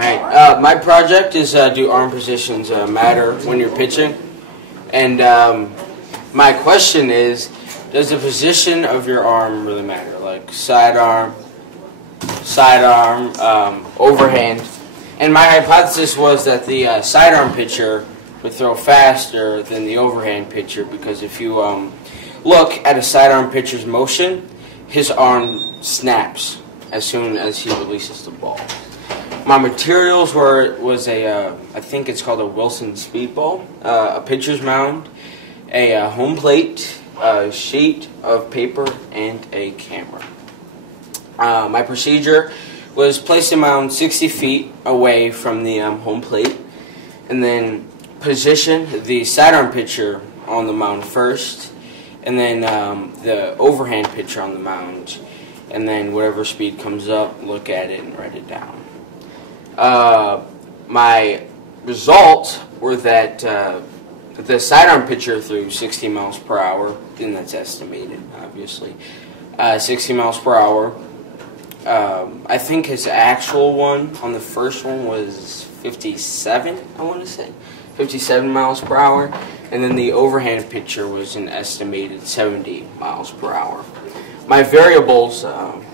Alright, my project is do arm positions matter when you're pitching? And my question is, does the position of your arm really matter? Like sidearm, overhand. And my hypothesis was that the sidearm pitcher would throw faster than the overhand pitcher, because if you look at a sidearm pitcher's motion, his arm snaps as soon as he releases the ball. My materials was I think it's called a Wilson Speedball, a pitcher's mound, a home plate, a sheet of paper, and a camera. My procedure was place the mound 60 feet away from the home plate, and then position the sidearm pitcher on the mound first, and then the overhand pitcher on the mound, and then whatever speed comes up, look at it and write it down. My results were that the sidearm pitcher threw 60 miles per hour, and that's estimated, obviously. 60 miles per hour. I think his actual one on the first one was 57, I want to say. 57 miles per hour. And then the overhand pitcher was an estimated 70 miles per hour. My variables, an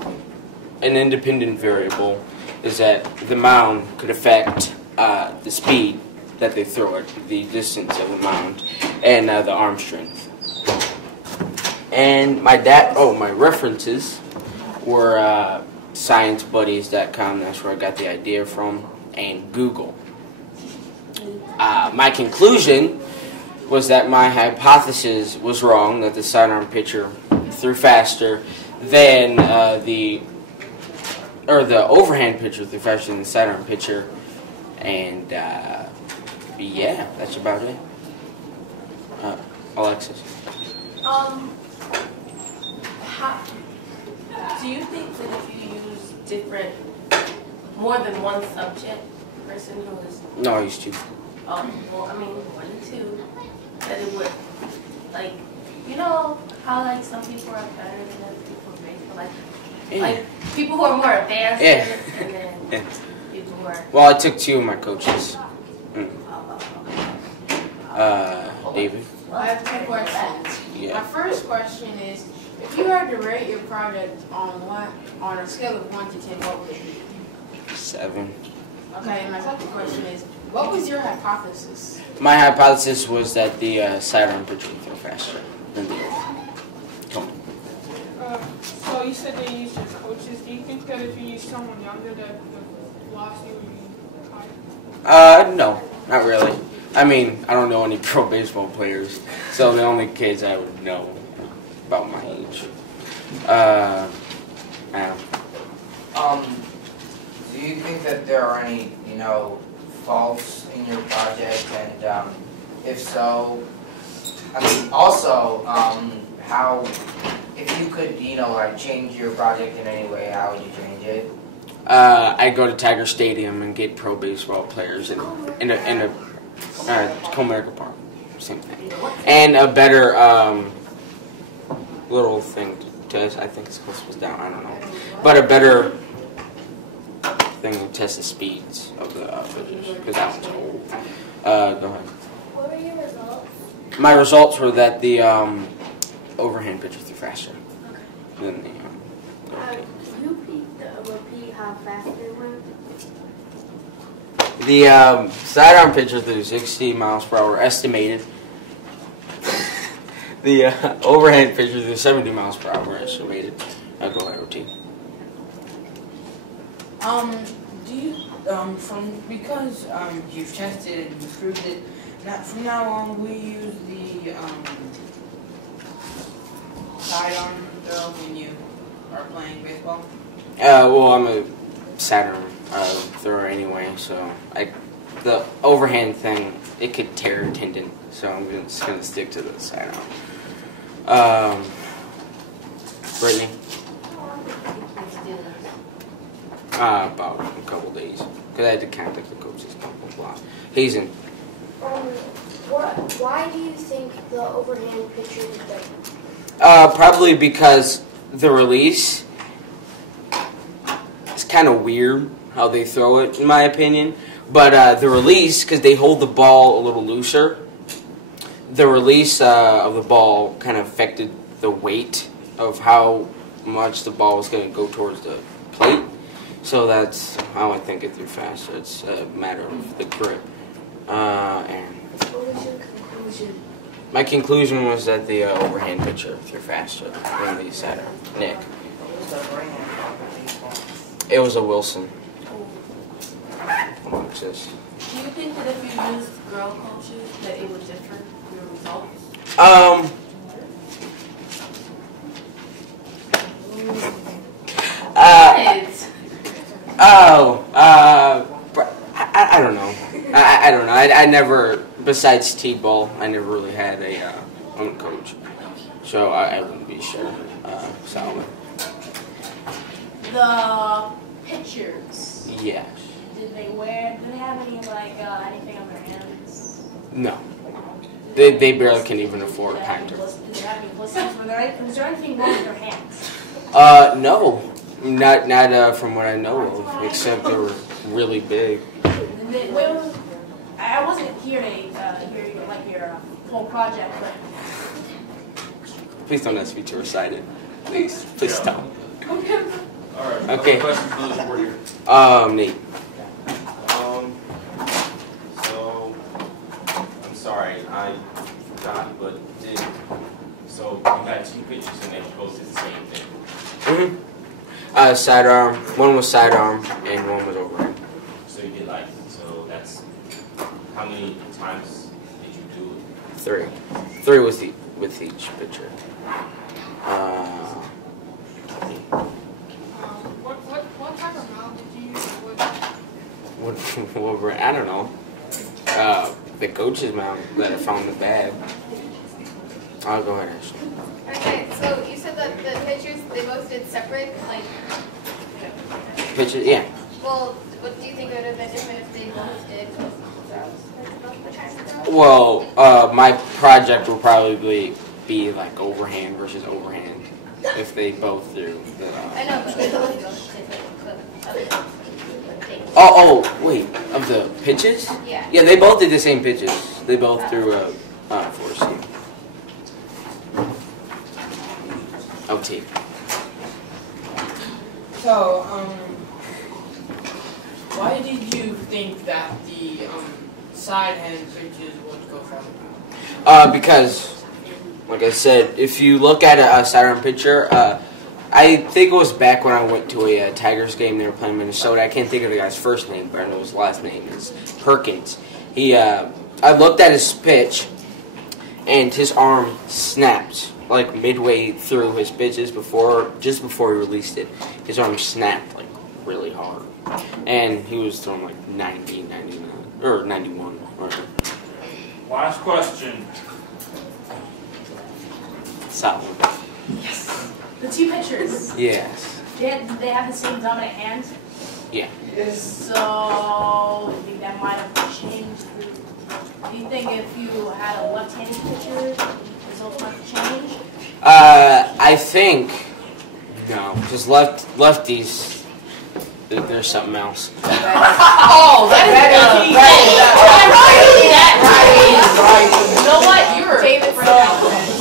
independent variable, is that the mound could affect the speed that they throw it, the distance of the mound, and the arm strength. And my references were sciencebuddies.com, that's where I got the idea from, and Google. My conclusion was that my hypothesis was wrong, that the sidearm pitcher threw faster than the overhand pitcher threw faster than the sidearm pitcher, and yeah, that's about it. Alexis. Do you think that if you use more than one subject, person who is... No, I used two. Well, I mean, one and two, that it would, like, you know how, like, some people are better than other people in baseball? Like people who are more advanced and then people who are... Well, I took two of my coaches. David? Well, I have two questions. Yeah. My first question is, if you had to rate your project on a scale of 1 to 10, what would it be? 7. Okay, and my second question is, what was your hypothesis? My hypothesis was that the sidearm pitcher would throw faster than the overhand. Come on. So you said they used your coaches. Do you think that if you used someone younger, that the velocity would be higher? No, not really. I mean, I don't know any pro baseball players, so the only kids I would know about my age. Do you think that there are any, faults in your project, and if so, I mean, also, if you could, like change your project in any way, how would you change it? I'd go to Tiger Stadium and get pro baseball players in a Comerica Park, same thing, and a better little thing to I think it's supposed to be down, I don't know, but a better thing to test the speeds of the pitchers, because that one's old. Go ahead. What were your results? My results were that the overhand pitcher threw faster than the Can you repeat how fast they went? The sidearm pitcher threw 60 miles per hour, estimated. The overhand pitcher threw 70 miles per hour, estimated. Go ahead, OT. Do you, because you've tested it and you've proved it, from now on we use the sidearm throw when you are playing baseball? Well, I'm a sidearm thrower anyway, so the overhand thing, it could tear a tendon, so I'm just gonna stick to the sidearm. Brittany? About a couple days, because I had to contact the coaches, blah, blah, blah. Hazen. Why do you think the overhand pitcher is better? Probably because the release is kind of weird how they throw it, in my opinion. But the release, because they hold the ball a little looser, the release of the ball kind of affected the weight of how much the ball was going to go towards the plate. So that's how I think it threw faster. It's a matter of the grip. And What was your conclusion? my conclusion was that the overhand pitcher threw faster than the sidearm. Nick. It was a Wilson. Watch this. Do you think that if you used girl coaches that it would differ your results? I don't know. I don't know. I never, besides T-ball, I never really had a own coach, so I wouldn't be sure. Solomon. The pitchers. Yes. Did they have any anything on their hands? No. They barely can even afford a painter. Did they have any blisters? Was there anything wrong with their hands? No. Not from what I know of, except they were really big. I wasn't here to hear your whole project, but Please don't ask me to recite it. Please don't. Alright. Okay. Questions for the board here? Nate. So, I'm sorry, I forgot, but so you had two pictures and they posted the same thing? Sidearm. One was sidearm and one was overhand. So you did so that's, how many times did you do it? 3. 3 was with each pitcher. What type of mount did you use? What brand? I don't know. The coach's mount that I found in the bag. I'll go ahead, Ashley. Okay, so you said that the pitchers, they both did separate, Pitchers, yeah. well, what do you think it would have been different if they both did throws? Well, my project will probably be like overhand versus overhand if they both do. I know, but they both Wait, of the pitches? Yeah. Yeah, they both did the same pitches. They both threw a 4-seam. OT. So, why did you think that the side hand pitches would go farther? Because, like I said, if you look at a sidearm pitcher, I think it was back when I went to a Tigers game. They were playing Minnesota. I can't think of the guy's first name, but I know his last name is Perkins. I looked at his pitch, and his arm snapped like midway through his pitches just before he released it. His arm snapped like really hard, and he was throwing like 90, 99, or 91. Last question. Solid. yes. The two pitchers. Yes. They have the same dominant hand. Yeah. So I think that might have changed. Do you think if you had a left-handed pitcher, results might have changed? I think no, because lefties, there's something else. Oh, that is you know what? You're David Brown.